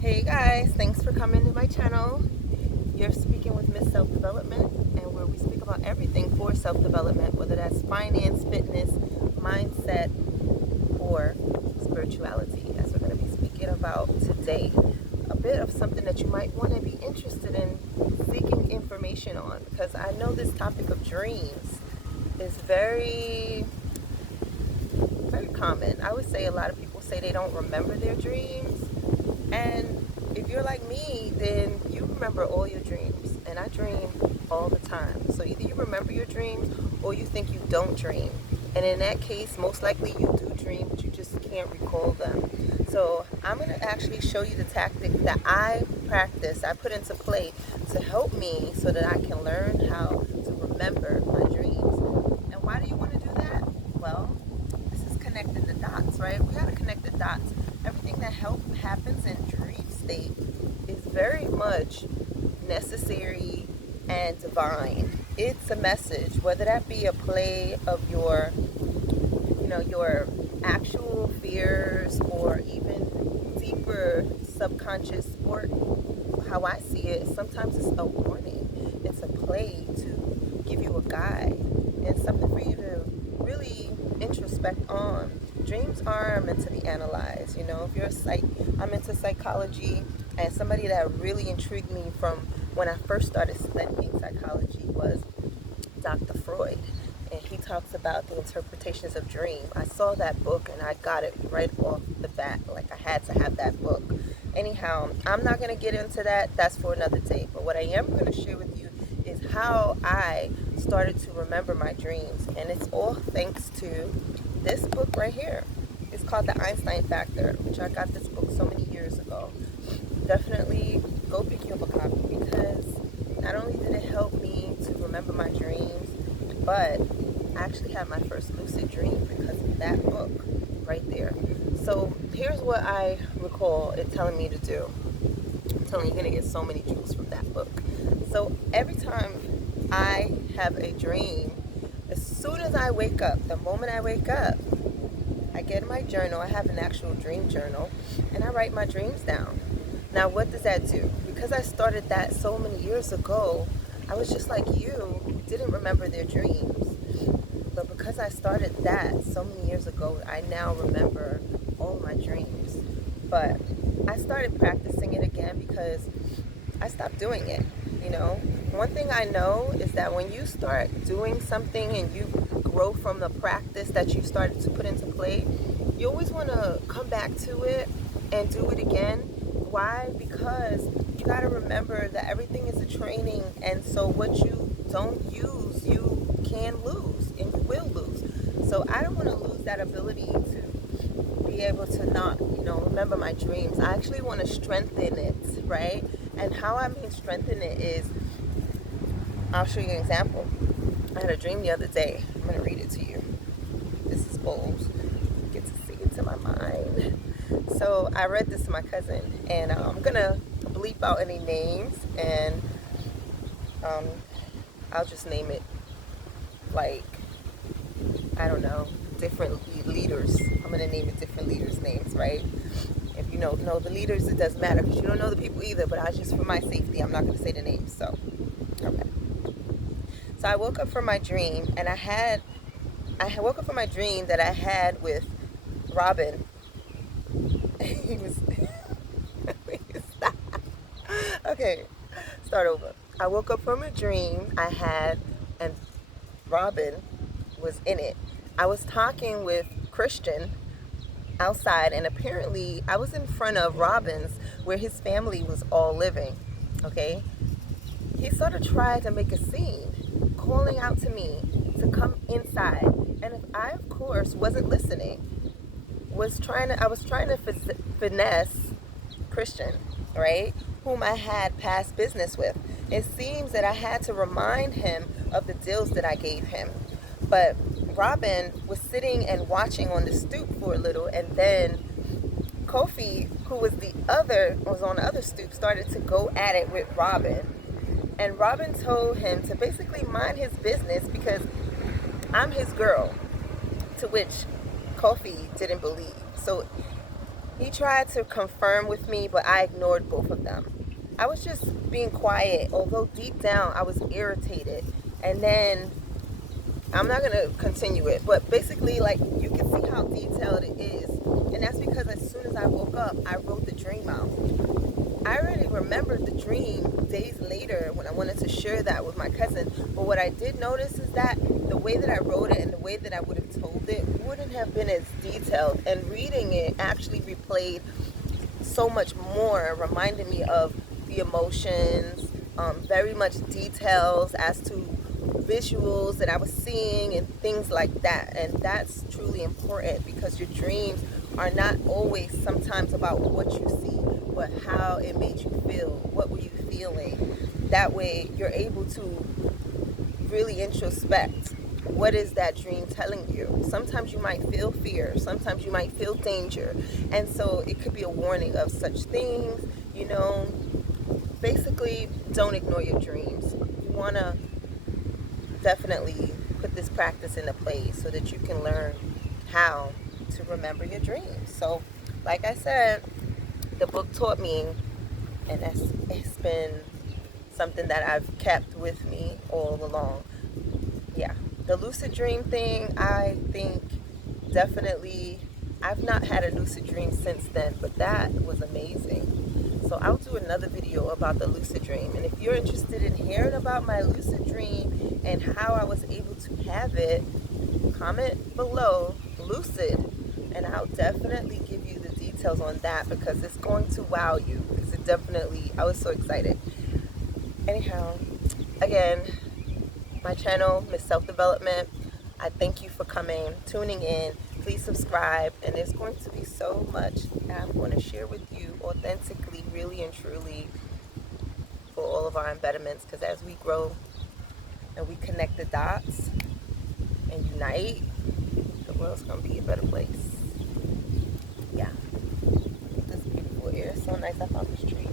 Hey guys, thanks for coming to my channel. You're speaking with Miss Self Development, and where we speak about everything for self development, whether that's finance, fitness, mindset, or spirituality, as we're going to be speaking about today. A bit of something that you might want to be interested in seeking information on, because I know this topic of dreams is very, very common. I would say a lot of people say they don't remember their dreams. And if you're like me, then you remember all your dreams. And I dream all the time. So either you remember your dreams or you think you don't dream. And in that case, most likely you do dream, but you just can't recall them. So I'm going to actually show you the tactic that I practice, I put into play to help me so that I can learn how to remember my dreams. And why do you want to do that? Well, this is connecting the dots, right? We got to connect the dots. Everything that happens in dream state is very much necessary and divine. It's a message, whether that be a play of your actual fears or even deeper subconscious, or how I see it, sometimes it's a warning. It's a play to give you a guide and something for you to really introspect on. Dreams are meant to be analyzed. If you're I'm into psychology, and somebody that really intrigued me from when I first started studying psychology was Dr. Freud. And he talks about the interpretations of dream. I saw that book and I got it right off the bat. Like, I had to have that book. Anyhow, I'm not going to get into that. That's for another day. But what I am going to share with you is how I started to remember my dreams. And it's all thanks to this book right here. It's called The Einstein Factor, which I got this book so many years ago. Definitely go pick you up a copy, because not only did it help me to remember my dreams, but I actually had my first lucid dream because of that book right there. So here's what I recall it telling me to do. I'm telling you, you're going to get so many jewels from that book. So every time I have a dream, as soon as I wake up, the moment I wake up, I get in my journal. I have an actual dream journal, and I write my dreams down. Now, what does that do? Because I started that so many years ago, I was just like you, who didn't remember their dreams. But because I started that so many years ago, I now remember all my dreams. But I started practicing it again because I stopped doing it. One thing I know is that when you start doing something and you grow from the practice that you started to put into play, you always want to come back to it and do it again. Why? Because you got to remember that everything is a training, and so what you don't use, you can lose, and you will lose. So I don't want to lose that ability to be able to not, remember my dreams. I actually want to strengthen it, right? And how I mean strengthen it is, I'll show you an example. I had a dream the other day. I'm going to read it to you. This is bold. You get to see into my mind. So I read this to my cousin, and I'm going to bleep out any names, and I'll just name it, like, I don't know, different leaders. I'm going to name it different leaders' names, right? If you know the leaders, it doesn't matter, because you don't know the people either, but for my safety, I'm not going to say the names. So, okay. So I woke up from my dream, and I woke up from my dream that I had with Robin. He was, stop. Okay, start over. I woke up from a dream I had, and Robin was in it. I was talking with Christian outside, and apparently I was in front of Robin's, where his family was all living. Okay, he sort of tried to make a scene, calling out to me to come inside, and if I, of course, wasn't listening, I was trying to finesse Christian, right, whom I had past business with. It seems that I had to remind him of the deals that I gave him. But Robin was sitting and watching on the stoop for a little, and then Kofi, who was on the other stoop, started to go at it with Robin. And Robin told him to basically mind his business because I'm his girl, to which Kofi didn't believe. So He tried to confirm with me, but I ignored both of them. I was just being quiet, although deep down I was irritated. And then I'm not gonna continue it, but basically, like, you can see how detailed it is, and that's because as soon as I woke up, I wrote the dream out. I already remembered the dream days later when I wanted to share that with my cousin. But what I did notice is that the way that I wrote it and the way that I would have told it wouldn't have been as detailed. And reading it actually replayed so much more, reminding me of the emotions, very much details as to visuals that I was seeing and things like that. And that's truly important because your dreams are not always sometimes about what you see, but how it made you feel. What were you feeling? That way you're able to really introspect. What is that dream telling you? Sometimes you might feel fear, sometimes you might feel danger, and so it could be a warning of such things. You know, basically, don't ignore your dreams. You want to definitely put this practice into place so that you can learn how to remember your dreams. So, like I said, the book taught me, and it's been something that I've kept with me all along. Yeah, the lucid dream thing, I think definitely, I've not had a lucid dream since then, but that was amazing. So I'll do another video about the lucid dream. And if you're interested in hearing about my lucid dream and how I was able to have it, comment below lucid, and I'll definitely give you the details on that because it's going to wow you. Because it definitely, I was so excited. Anyhow, again, my channel, Miss Self Development. I thank you for coming, tuning in. Please subscribe, and there's going to be so much that I'm going to share with you authentically, really and truly, for all of our embedments. Because as we grow and we connect the dots and unite, the world's going to be a better place. Yeah, this beautiful air is so nice. I found this tree.